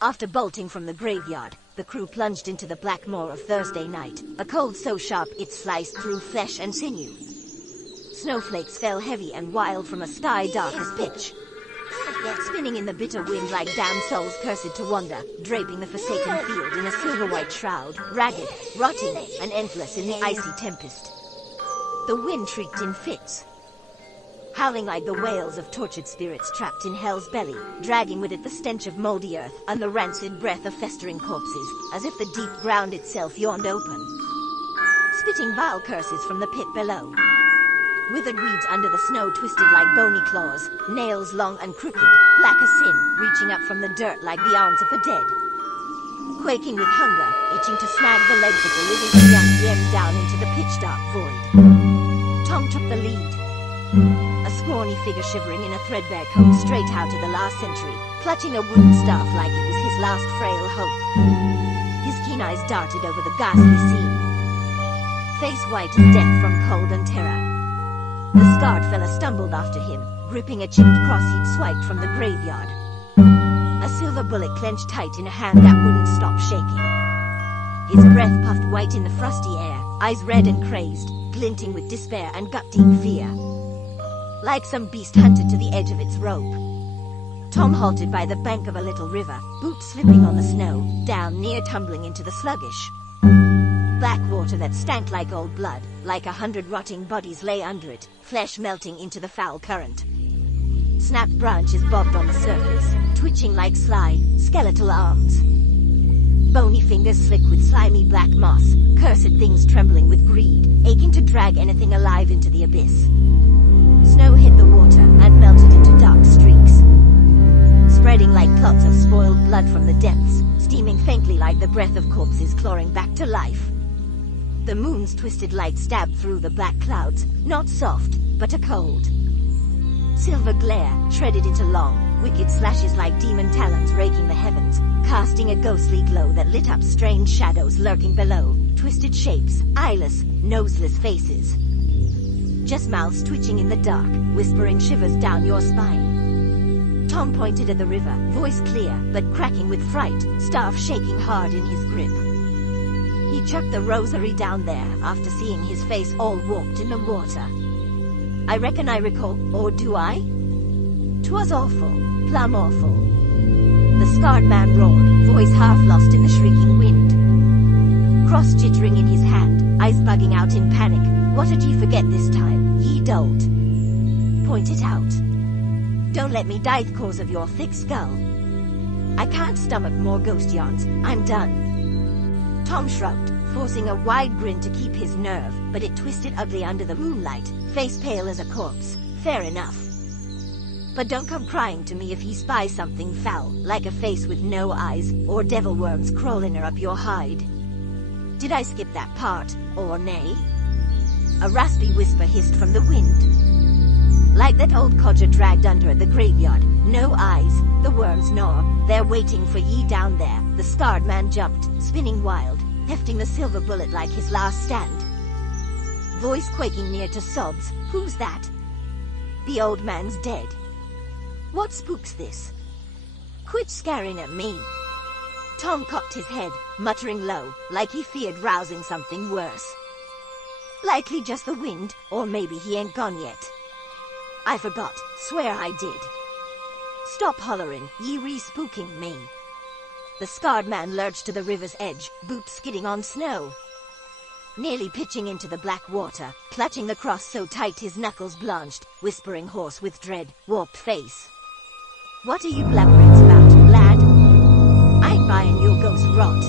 After bolting from the graveyard, the crew plunged into the black maw of Thursday night, a cold so sharp it sliced through flesh and sinew. Snowflakes fell heavy and wild from a sky dark as pitch, spinning in the bitter wind like damned souls cursed to wander, draping the forsaken field in a silver-white shroud, ragged, rotting, and endless in the icy tempest. The wind shrieked in fits, howling like the wails of tortured spirits trapped in hell's belly, dragging with it the stench of moldy earth and the rancid breath of festering corpses, as if the deep ground itself yawned open, spitting vile curses from the pit below. Withered weeds under the snow twisted like bony claws, nails long and crooked, black as sin, reaching up from the dirt like the arms of the dead. Quaking with hunger, itching to snag the legs of the living and yank them down into the pitch-dark void. Tom took the lead, a scrawny figure shivering in a threadbare coat straight out of the last century, clutching a wooden staff like it was his last frail hope. His keen eyes darted over the ghastly scene, face white as death from cold and terror. The scarred fella stumbled after him, gripping a chipped cross he'd swiped from the graveyard. A silver bullet clenched tight in a hand that wouldn't stop shaking. His breath puffed white in the frosty air, eyes red and crazed, glinting with despair and gut-deep fear. Like some beast hunted to the edge of its rope, Tom halted by the bank of a little river, boots slipping on the snow, down near tumbling into the sluggish black water that stank like old blood, like 100 rotting bodies lay under it, flesh melting into the foul current. Snapped branches bobbed on the surface, twitching like sly, skeletal arms. Bony fingers slick with slimy black moss, cursed things trembling with greed, aching to drag anything alive into the abyss. Snow hit the water and melted into dark streaks, spreading like clots of spoiled blood from the depths, steaming faintly like the breath of corpses clawing back to life. The moon's twisted light stabbed through the black clouds, not soft, but a cold silver glare, shredded into long, wicked slashes like demon talons raking the heavens, casting a ghostly glow that lit up strange shadows lurking below, twisted shapes, eyeless, noseless faces. Just mouths twitching in the dark, whispering shivers down your spine. Tom pointed at the river, voice clear, but cracking with fright, staff shaking hard in his grip. He chucked the rosary down there after seeing his face all warped in the water. I reckon I recall, or do I? 'Twas awful, plumb awful. The scarred man roared, voice half lost in the shrieking wind. Cross jittering in his hand, eyes bugging out in panic. What did ye forget this time, ye dolt? Point it out. Don't let me die cause of your thick skull. I can't stomach more ghost yarns, I'm done. Tom shrugged, forcing a wide grin to keep his nerve, but it twisted ugly under the moonlight, face pale as a corpse. Fair enough. But don't come crying to me if he spies something foul, like a face with no eyes, or devil worms crawling up your hide. Did I skip that part, or nay? A raspy whisper hissed from the wind, like that old codger dragged under at the graveyard. No eyes, the worms gnaw, they're waiting for ye down there. The scarred man jumped, spinning wild, hefting the silver bullet like his last stand. Voice quaking near to sobs, who's that? The old man's dead. What spook's this? Quit scaring at me. Tom cocked his head, muttering low, like he feared rousing something worse. Likely just the wind, or maybe he ain't gone yet. I forgot, swear I did. Stop hollering, ye re-spooking me. The scarred man lurched to the river's edge, boots skidding on snow, nearly pitching into the black water, clutching the cross so tight his knuckles blanched, whispering hoarse with dread, warped face. What are you blabberings about, lad? I ain't buying your ghost rot.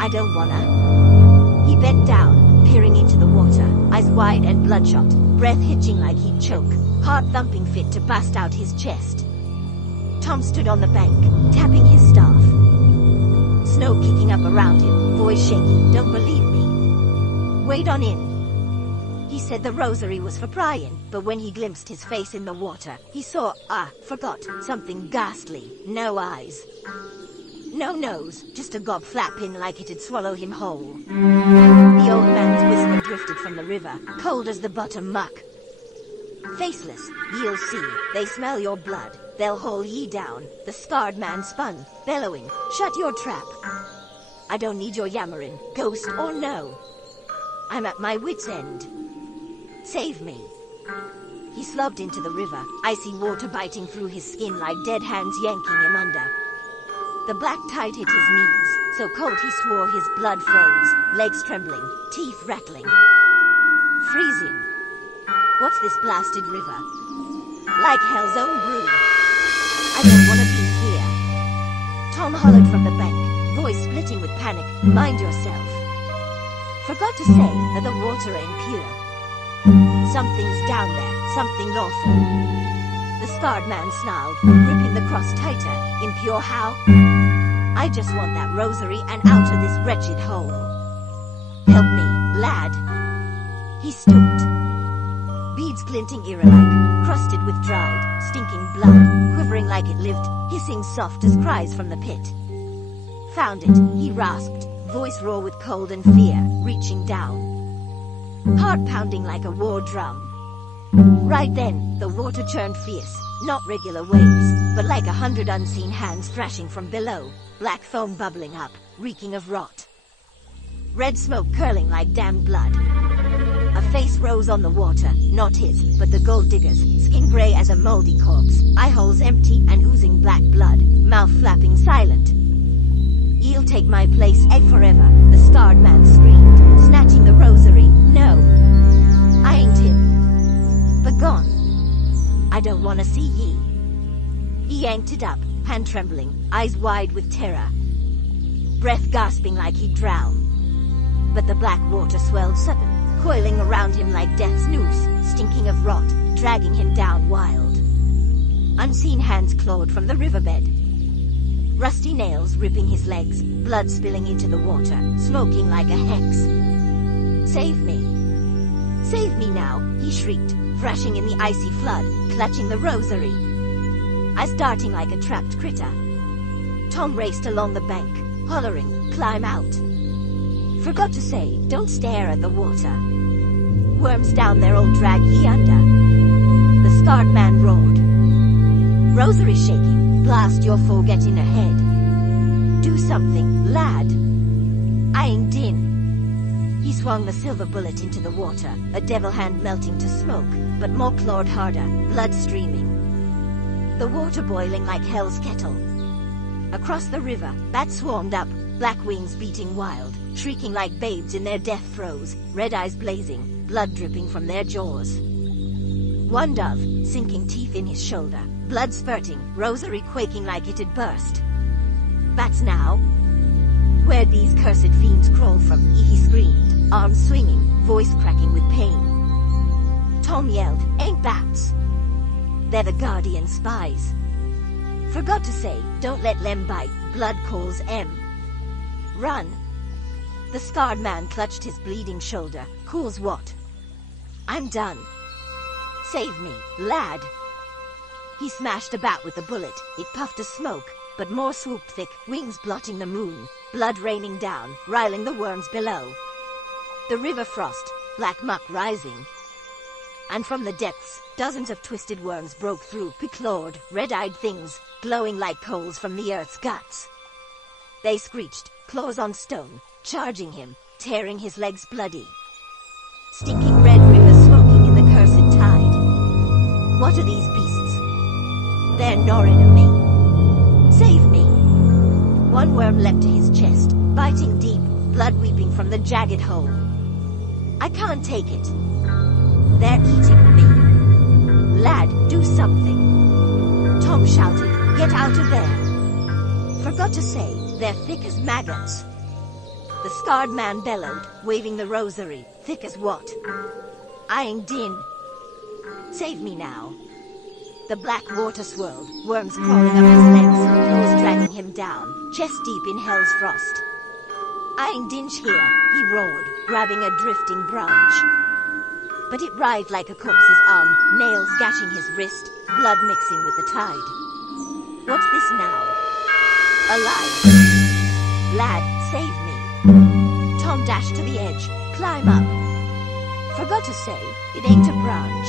I don't wanna. He bent down, peering into the water, eyes wide and bloodshot, breath hitching like he'd choke, heart thumping fit to bust out his chest. Tom stood on the bank, tapping his staff. Snow kicking up around him, voice shaky, don't believe me? Wade on in. He said the rosary was for prying, but when he glimpsed his face in the water, he saw, forgot, something ghastly. No eyes. No nose, just a gob flapping like it'd swallow him whole. The old man's whisper drifted from the river, cold as the bottom muck. Faceless, ye'll see, they smell your blood, they'll haul ye down. The scarred man spun, bellowing, shut your trap. I don't need your yammering, ghost or no. I'm at my wit's end. Save me. He slobbed into the river, icy water biting through his skin like dead hands yanking him under. The black tide hit his knees, so cold he swore his blood froze, legs trembling, teeth rattling. Freezing. What's this blasted river? Like hell's own brew. I don't want to be here. Tom hollered from the bank, voice splitting with panic. Mind yourself. Forgot to say that the water ain't pure. Something's down there, something awful. The scarred man snarled, gripping the cross tighter. Impure how? I just want that rosary and out of this wretched hole. Help me, lad. He stooped. Beads glinting eerie-like, crusted with dried, stinking blood, quivering like it lived, hissing soft as cries from the pit. Found it, he rasped, voice raw with cold and fear, reaching down. Heart pounding like a war drum. Right then, the water churned fierce, not regular waves, but like 100 unseen hands thrashing from below, black foam bubbling up, reeking of rot. Red smoke curling like damned blood. A face rose on the water, not his, but the gold digger's, skin gray as a moldy corpse, eye holes empty and oozing black blood, mouth flapping silent. You'll take my place, forever, the scarred man screamed, snatching the rosary. No, I ain't him. Begone. I don't want to see ye. He yanked it up, hand trembling, eyes wide with terror. Breath gasping like he'd drown. But the black water swelled sudden, coiling around him like death's noose, stinking of rot, dragging him down wild. Unseen hands clawed from the riverbed. Rusty nails ripping his legs, blood spilling into the water, smoking like a hex. Save me. Save me now, he shrieked, thrashing in the icy flood, clutching the rosary. I starting like a trapped critter. Tom raced along the bank, hollering, climb out. Forgot to say, don't stare at the water. Worms down there'll drag ye under. The scarred man roared. Rosary shaking, blast your forgetting ahead. Do something, lad. I ain't in. He swung the silver bullet into the water, a devil hand melting to smoke, but more clawed harder, blood streaming. The water boiling like hell's kettle. Across the river, bats swarmed up, black wings beating wild, shrieking like babes in their death throes, red eyes blazing, blood dripping from their jaws. One dove, sinking teeth in his shoulder, blood spurting, rosary quaking like it had burst. Bats now? Where'd these cursed fiends crawl from? He screamed, arms swinging, voice cracking with pain. Tom yelled, ain't bats. They're the guardian spies. Forgot to say, don't let Lem bite, blood calls M. Run. The scarred man clutched his bleeding shoulder. Cool's what? I'm done. Save me, lad. He smashed a bat with the bullet. It puffed a smoke, but more swooped thick, wings blotting the moon, blood raining down, riling the worms below. The river frost, black muck rising. And from the depths, dozens of twisted worms broke through, clawed, red-eyed things, glowing like coals from the earth's guts. They screeched, claws on stone, charging him, tearing his legs bloody. Stinking red river smoking in the cursed tide. What are these beasts? They're nor enemy. Save me. One worm leapt to his chest, biting deep, blood weeping from the jagged hole. I can't take it. They're eating me. Lad, do something. Tom shouted, get out of there. Forgot to say, they're thick as maggots. The scarred man bellowed, waving the rosary. Thick as what? I ain't in. Save me now. The black water swirled, worms crawling up his legs, claws dragging him down, chest deep in hell's frost. I ain't dinch here, he roared, grabbing a drifting branch. But it writhed like a corpse's arm, nails gashing his wrist, blood mixing with the tide. What's this now? Alive. Lad, save me. Tom dashed to the edge, climb up. Forgot to say, it ain't a branch.